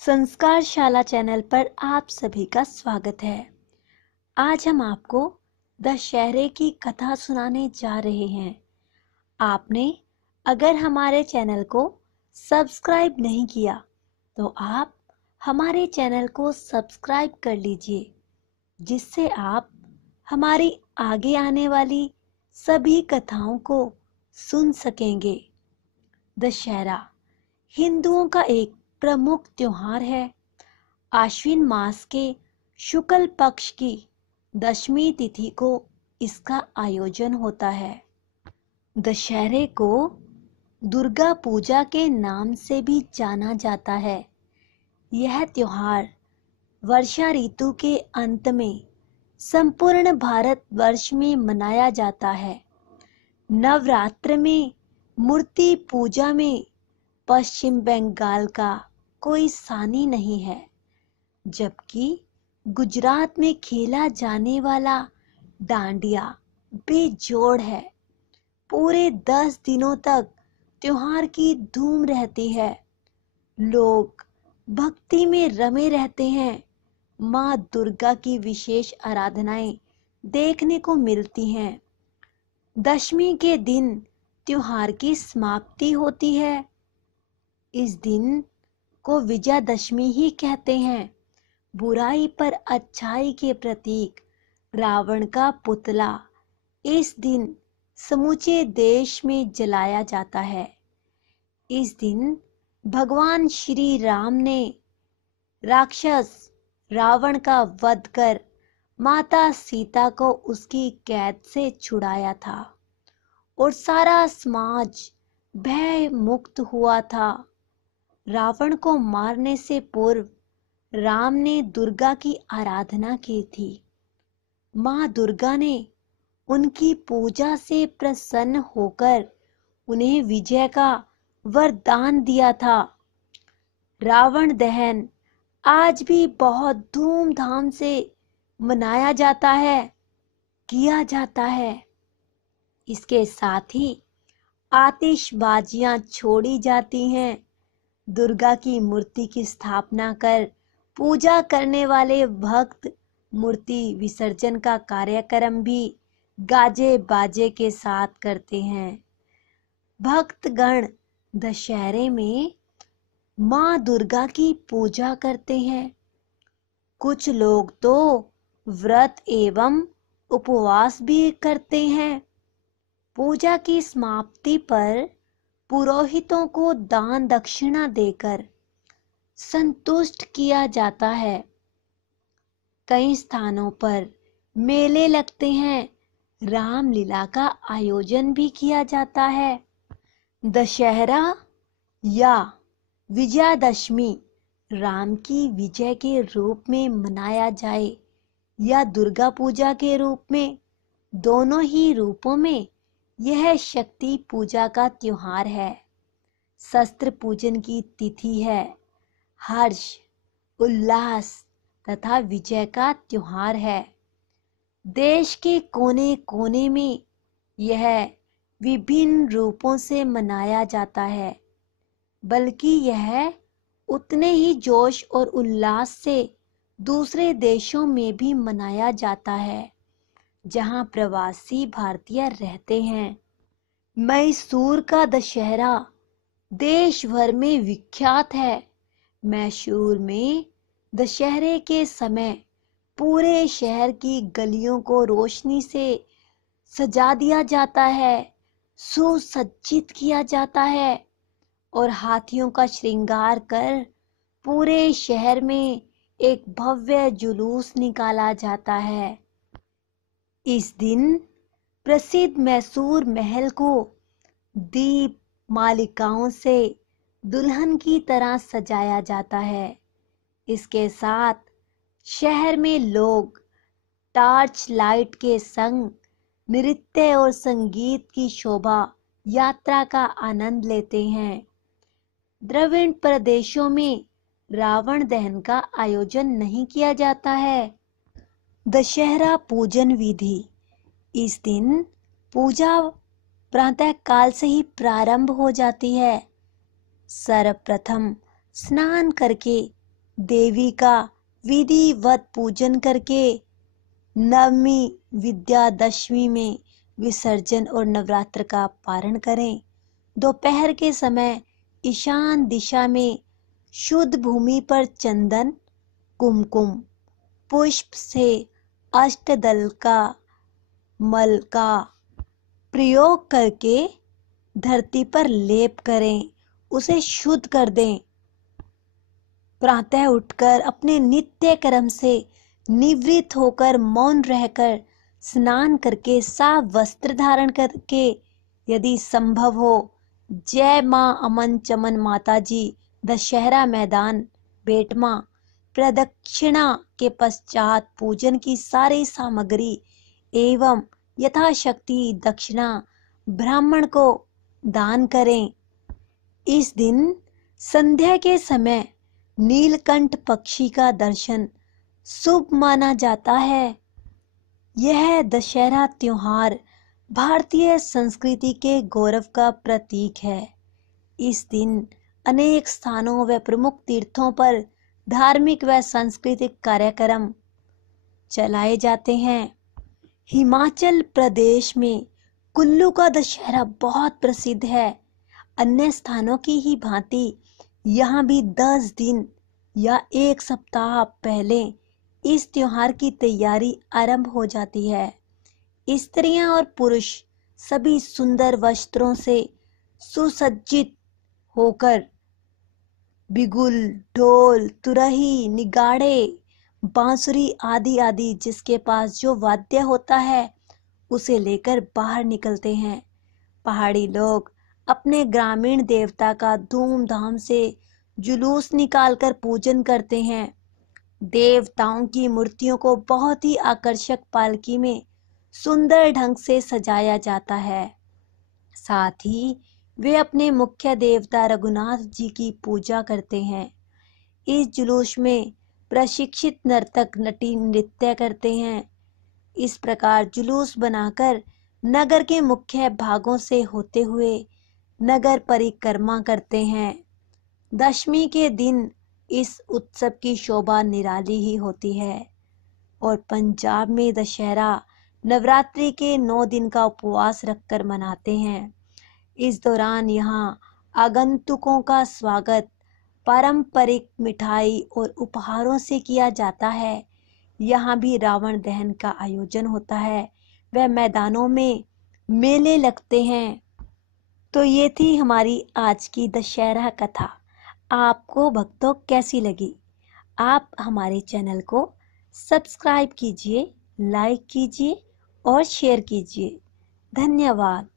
संस्कार शाला चैनल पर आप सभी का स्वागत है। आज हम आपको दशहरे की कथा सुनाने जा रहे हैं। आपने अगर हमारे चैनल को सब्सक्राइब नहीं किया तो आप हमारे चैनल को सब्सक्राइब कर लीजिए, जिससे आप हमारी आगे आने वाली सभी कथाओं को सुन सकेंगे। दशहरा हिंदुओं का एक प्रमुख त्योहार है। आश्विन मास के शुक्ल पक्ष की दशमी तिथि को इसका आयोजन होता है। दशहरे को दुर्गा पूजा के नाम से भी जाना जाता है। यह त्योहार वर्षा ऋतु के अंत में संपूर्ण भारत वर्ष में मनाया जाता है। नवरात्र में मूर्ति पूजा में पश्चिम बंगाल का कोई सानी नहीं है, जबकि गुजरात में खेला जाने वाला डांडिया बेजोड़ है। पूरे 10 दिनों तक त्योहार की धूम रहती है। लोग भक्ति में रमे रहते हैं। माँ दुर्गा की विशेष आराधनाएं देखने को मिलती हैं। दशमी के दिन त्योहार की समाप्ति होती है। इस दिन को विजयादशमी ही कहते हैं। बुराई पर अच्छाई के प्रतीक रावण का पुतला इस दिन समूचे देश में जलाया जाता है। इस दिन भगवान श्री राम ने राक्षस रावण का वध कर माता सीता को उसकी कैद से छुड़ाया था और सारा समाज भय मुक्त हुआ था। रावण को मारने से पूर्व राम ने दुर्गा की आराधना की थी। माँ दुर्गा ने उनकी पूजा से प्रसन्न होकर उन्हें विजय का वरदान दिया था। रावण दहन आज भी बहुत धूमधाम से मनाया जाता है, किया जाता है। इसके साथ ही आतिशबाजियां छोड़ी जाती हैं। दुर्गा की मूर्ति की स्थापना कर पूजा करने वाले भक्त मूर्ति विसर्जन का कार्यक्रम भी गाजे बाजे के साथ करते हैं। भक्तगण दशहरे में माँ दुर्गा की पूजा करते हैं। कुछ लोग तो व्रत एवं उपवास भी करते हैं। पूजा की समाप्ति पर पुरोहितों को दान दक्षिणा देकर संतुष्ट किया जाता है। कई स्थानों पर मेले लगते हैं। रामलीला का आयोजन भी किया जाता है। दशहरा या विजयादशमी राम की विजय के रूप में मनाया जाए या दुर्गा पूजा के रूप में, दोनों ही रूपों में यह शक्ति पूजा का त्योहार है। शस्त्र पूजन की तिथि है। हर्ष उल्लास तथा विजय का त्योहार है। देश के कोने कोने में यह विभिन्न रूपों से मनाया जाता है, बल्कि यह उतने ही जोश और उल्लास से दूसरे देशों में भी मनाया जाता है जहां प्रवासी भारतीय रहते हैं। मैसूर का दशहरा देश भर में विख्यात है। मैसूर में दशहरे के समय पूरे शहर की गलियों को रोशनी से सजा दिया जाता है, सुसज्जित किया जाता है और हाथियों का श्रृंगार कर पूरे शहर में एक भव्य जुलूस निकाला जाता है। इस दिन प्रसिद्ध मैसूर महल को दीप मालिकाओं से दुल्हन की तरह सजाया जाता है। इसके साथ शहर में लोग टार्च लाइट के संग नृत्य और संगीत की शोभा यात्रा का आनंद लेते हैं। द्रविड़ प्रदेशों में रावण दहन का आयोजन नहीं किया जाता है। दशहरा पूजन विधि। इस दिन पूजा प्रातः काल से ही प्रारंभ हो जाती है। सर्वप्रथम स्नान करके देवी का विधिवत पूजन करके नवमी विद्यादशमी में विसर्जन और नवरात्र का पारण करें। दोपहर के समय ईशान दिशा में शुद्ध भूमि पर चंदन, कुमकुम, पुष्प से अष्टदल का मल का प्रयोग करके धरती पर लेप करें, उसे शुद्ध कर दें। प्रातः उठकर अपने नित्य कर्म से निवृत्त होकर मौन रहकर स्नान करके साफ वस्त्र धारण करके यदि संभव हो जय मां अमन चमन माता जी दशहरा मैदान बेटमा प्रदक्षिणा के पश्चात पूजन की सारी सामग्री एवं यथाशक्ति दक्षिणा ब्राह्मण को दान करें। इस दिन संध्या के समय नीलकंठ पक्षी का दर्शन शुभ माना जाता है। यह दशहरा त्योहार भारतीय संस्कृति के गौरव का प्रतीक है। इस दिन अनेक स्थानों व प्रमुख तीर्थों पर धार्मिक व सांस्कृतिक कार्यक्रम चलाए जाते हैं। हिमाचल प्रदेश में कुल्लू का दशहरा बहुत प्रसिद्ध है। अन्य स्थानों की ही भांति यहाँ भी 10 दिन या 1 सप्ताह पहले इस त्योहार की तैयारी आरंभ हो जाती है। स्त्रियां और पुरुष सभी सुंदर वस्त्रों से सुसज्जित होकर बिगुल, ढोल, तुरही, निगाड़े, बांसुरी आदि आदि जिसके पास जो वाद्य होता है उसे लेकर बाहर निकलते हैं। पहाड़ी लोग अपने ग्रामीण देवता का धूमधाम से जुलूस निकालकर पूजन करते हैं। देवताओं की मूर्तियों को बहुत ही आकर्षक पालकी में सुंदर ढंग से सजाया जाता है। साथ ही वे अपने मुख्य देवता रघुनाथ जी की पूजा करते हैं। इस जुलूस में प्रशिक्षित नर्तक नटी नृत्य करते हैं। इस प्रकार जुलूस बनाकर नगर के मुख्य भागों से होते हुए नगर परिक्रमा करते हैं। दशमी के दिन इस उत्सव की शोभा निराली ही होती है। और पंजाब में दशहरा नवरात्रि के 9 दिन का उपवास रखकर मनाते हैं। इस दौरान यहाँ आगंतुकों का स्वागत पारंपरिक मिठाई और उपहारों से किया जाता है। यहाँ भी रावण दहन का आयोजन होता है व मैदानों में मेले लगते हैं। तो ये थी हमारी आज की दशहरा कथा। आपको भक्तों कैसी लगी? आप हमारे चैनल को सब्सक्राइब कीजिए, लाइक कीजिए और शेयर कीजिए। धन्यवाद।